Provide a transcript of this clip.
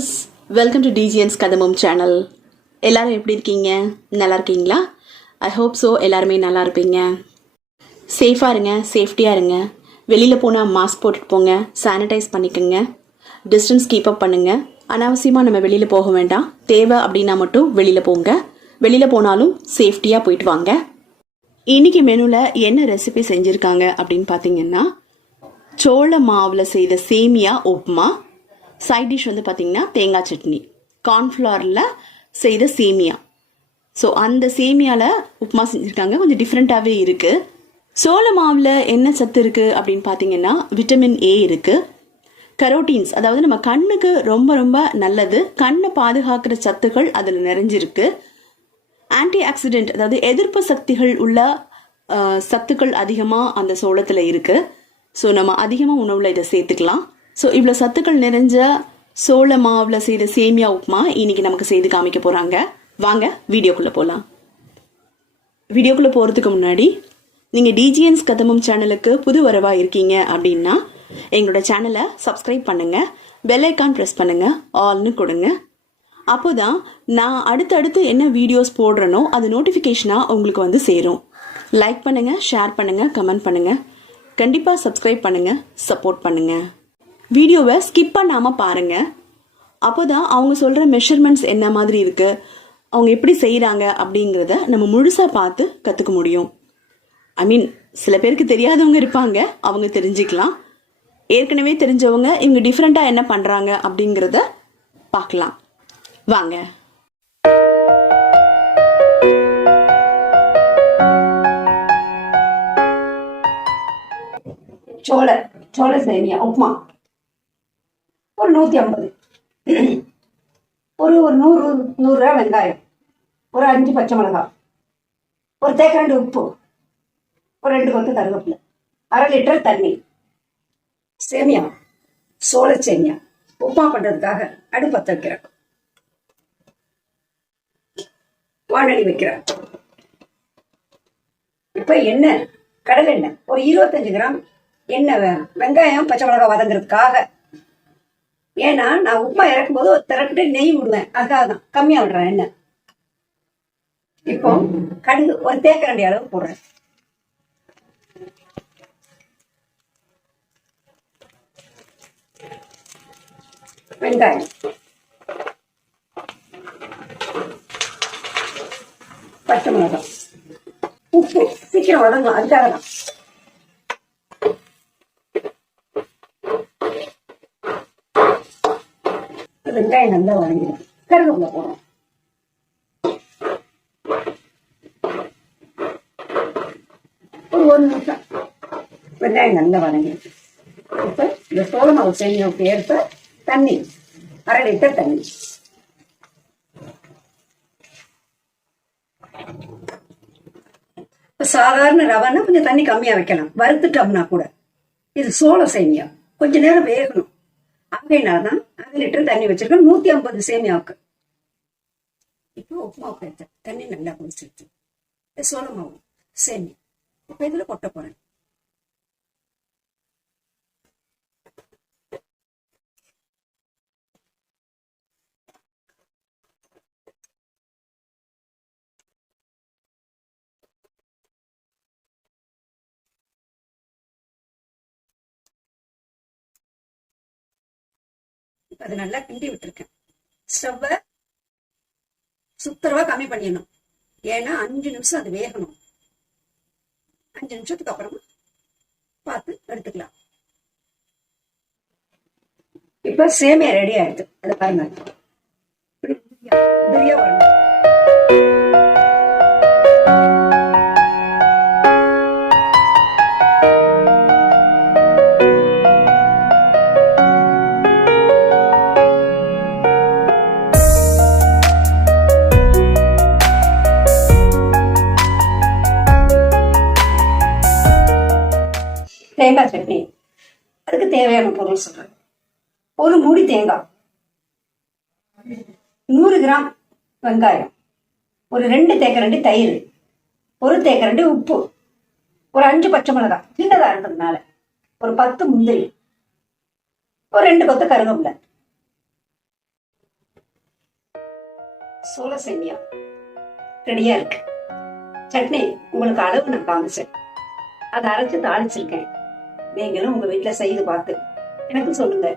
viewers, welcome to DGN Kathambam channel. எல்லாரும் எப்படி இருக்கீங்க? நல்லா இருக்கீங்களா? I hope so. எல்லாருமே நல்லா இருப்பீங்க. சேஃபா இருங்க, சேஃப்டியா இருங்க. வெளியில போனா மாஸ்க் போட்டுட்டு போங்க, சானிடைஸ் பண்ணிக்கங்க. டிஸ்டன்ஸ் கீப் அப் பண்ணுங்க. அனாவசியமா நம்ம வெளியில போக வேண்டாம். தேவை அப்படின்னா மட்டும் வெளியில போங்க. வெளியில போனாலும் சேஃப்டியா போயிட்டு வாங்க. இன்னைக்கு மெனுல என்ன ரெசிபி செஞ்சிருக்காங்க அப்படின்னு பாத்தீங்கன்னா, சோள மாவுல செய்த சேமியா உப்மா. சைட் டிஷ் வந்து பார்த்தீங்கன்னா தேங்காய் சட்னி, கார்ன்ஃப்ளவரில் செய்த சேமியா. ஸோ அந்த சேமியாவில் உப்புமா செஞ்சுருக்காங்க. கொஞ்சம் டிஃப்ரெண்ட்டாகவே இருக்குது. சோள மாவில் என்ன சத்து இருக்குது அப்படின்னு பார்த்தீங்கன்னா, விட்டமின் ஏ இருக்குது. கரோட்டீன்ஸ், அதாவது நம்ம கண்ணுக்கு ரொம்ப ரொம்ப நல்லது. கண்ணை பாதுகாக்கிற சத்துக்கள் அதில் நிறைஞ்சிருக்கு. ஆன்டி ஆக்சிடென்ட், அதாவது எதிர்ப்பு சக்திகள் உள்ள சத்துக்கள் அதிகமாக அந்த சோளத்தில் இருக்குது. ஸோ நம்ம அதிகமாக உணவில் இதை சேர்த்துக்கலாம். ஸோ இவ்வளோ சத்துக்கள் நிறைஞ்ச சோள மாவில் செய்த சேமியா உப்புமா இன்னைக்கு நமக்கு செய்து காமிக்க போகிறாங்க. வாங்க வீடியோக்குள்ளே போகலாம். வீடியோக்குள்ளே போகிறதுக்கு முன்னாடி நீங்கள் டிஜிஎன்ஸ் கதம்பம் சேனலுக்கு புது வரவாக இருக்கீங்க அப்படின்னா எங்களோட சேனலை சப்ஸ்கிரைப் பண்ணுங்கள், பெல் ஐக்கான் ப்ரெஸ் பண்ணுங்கள், ஆல்னு கொடுங்க. அப்போ தான் நான் அடுத்தடுத்து என்ன வீடியோஸ் போடுறேனோ அது நோட்டிஃபிகேஷனாக உங்களுக்கு வந்து சேரும். லைக் பண்ணுங்கள், ஷேர் பண்ணுங்கள், கமெண்ட் பண்ணுங்கள். கண்டிப்பாக சப்ஸ்கிரைப் பண்ணுங்கள், சப்போர்ட் பண்ணுங்கள். வீடியோவை ஸ்கிப் பண்ணாமல் பாருங்கள். அப்போ தான் அவங்க சொல்கிற மெஷர்மெண்ட்ஸ் என்ன மாதிரி இருக்குது, அவங்க எப்படி செய்கிறாங்க அப்படிங்கிறத நம்ம முழுசாக பார்த்து கற்றுக்க முடியும். சில பேருக்கு தெரியாதவங்க இருப்பாங்க, அவங்க தெரிஞ்சுக்கலாம். ஏற்கனவே தெரிஞ்சவங்க இவங்க டிஃப்ரெண்ட்டாக என்ன பண்ணுறாங்க அப்படிங்கிறத பார்க்கலாம். வாங்க. சோள சேமியா உப்மா ஒரு 150, ஒரு 100 ரூபா வெங்காயம், ஒரு 5 பச்சை மிளகாய், ஒரு தேக்கரண்டு உப்பு, ஒரு 2 கொத்து கருவேப்பிலை, 1/2 லிட்டர் தண்ணி. சேமியா, சோள சேமியா உப்மா பண்றதுக்காக அடுப்பத்த வைக்கிறேன். வானொலி வைக்கிறேன். இப்ப எண்ணெய், கடலை எண்ணெய் ஒரு 25 கிராம் எண்ணெய். வெங்காயம் பச்சை மிளகாய் வதங்குறதுக்காக. ஏன்னா நான் உப்புமா இறக்கும் போது திறக்கிட்டு நெய் விடுவேன், அதுக்காக தான் கம்மியா விடுறேன் எண்ணெய். இப்போ கடுகு ஒரு தேக்கரண்டி அளவு போடுறேன். வெங்காயம், பச்சை மிளகாய், உப்பு சீக்கிரம் வதங்கும், அதுக்காக தான். வெங்காயம் நல்லா வதங்கிடும். கருவேப்பிலை போடுறோம். ஒரு 1 நிமிஷம் வெங்காயம் நல்லா வதங்கிடும். இப்ப இந்த சோள மாவு சேமியாவுக்கு ஏற்ப தண்ணி, 1/2 லிட்டர் தண்ணி. சாதாரண ரவைன்னா கொஞ்சம் தண்ணி கம்மியா வைக்கலாம், வறுத்துட்டோம்னா கூட. இது சோள சேமியா கொஞ்ச நேரம் வேகணும். அப்படின்னாதான் 1/2 லிட்டர் தண்ணி வச்சிருக்கேன் 150 சேமியாவுக்கு. இப்போ உப்புமாவுக்கு எடுத்த தண்ணி நல்லா குடிச்சிருச்சு. சோள மாவு சேமியா இப்ப இதுல கொட்ட போறேன். அது நல்லா கிண்டி விட்டுருக்கேன். ஸ்டவ்வை சுத்தரவா கம்மி பண்ணிடணும். ஏன்னா 5 நிமிஷம் அது வேகணும். 5 நிமிஷத்துக்கு அப்புறமா பார்த்து எடுத்துக்கலாம். இப்ப சேமியா ரெடி ஆயிடுது. அதை பாருங்க, உதிரியா வரணும். தேங்காய் சட்னி, அதுக்கு தேவையான பொருள் சொல்றேன். ஒரு மூடி தேங்காய், 100 கிராம் வெங்காயம், ஒரு 2 தேக்கரண்டி தயிர், ஒரு தேக்கரண்டி உப்பு, ஒரு 5 பச்சை மிளகாய் சின்னதா இருந்ததுனால, ஒரு 10 முந்திரி, ஒரு 2 கொத்து கருவேப்பிலை. சோள சேமியா ரெடியா இருக்கு. சட்னி உங்களுக்கு அளவு நான் காமிச்சேன், அதை அரைச்சு தாளிச்சிருக்கேன். நீங்களும் உங்க வீட்டுல செய்து பார்த்து எனக்கு சொல்லுங்க.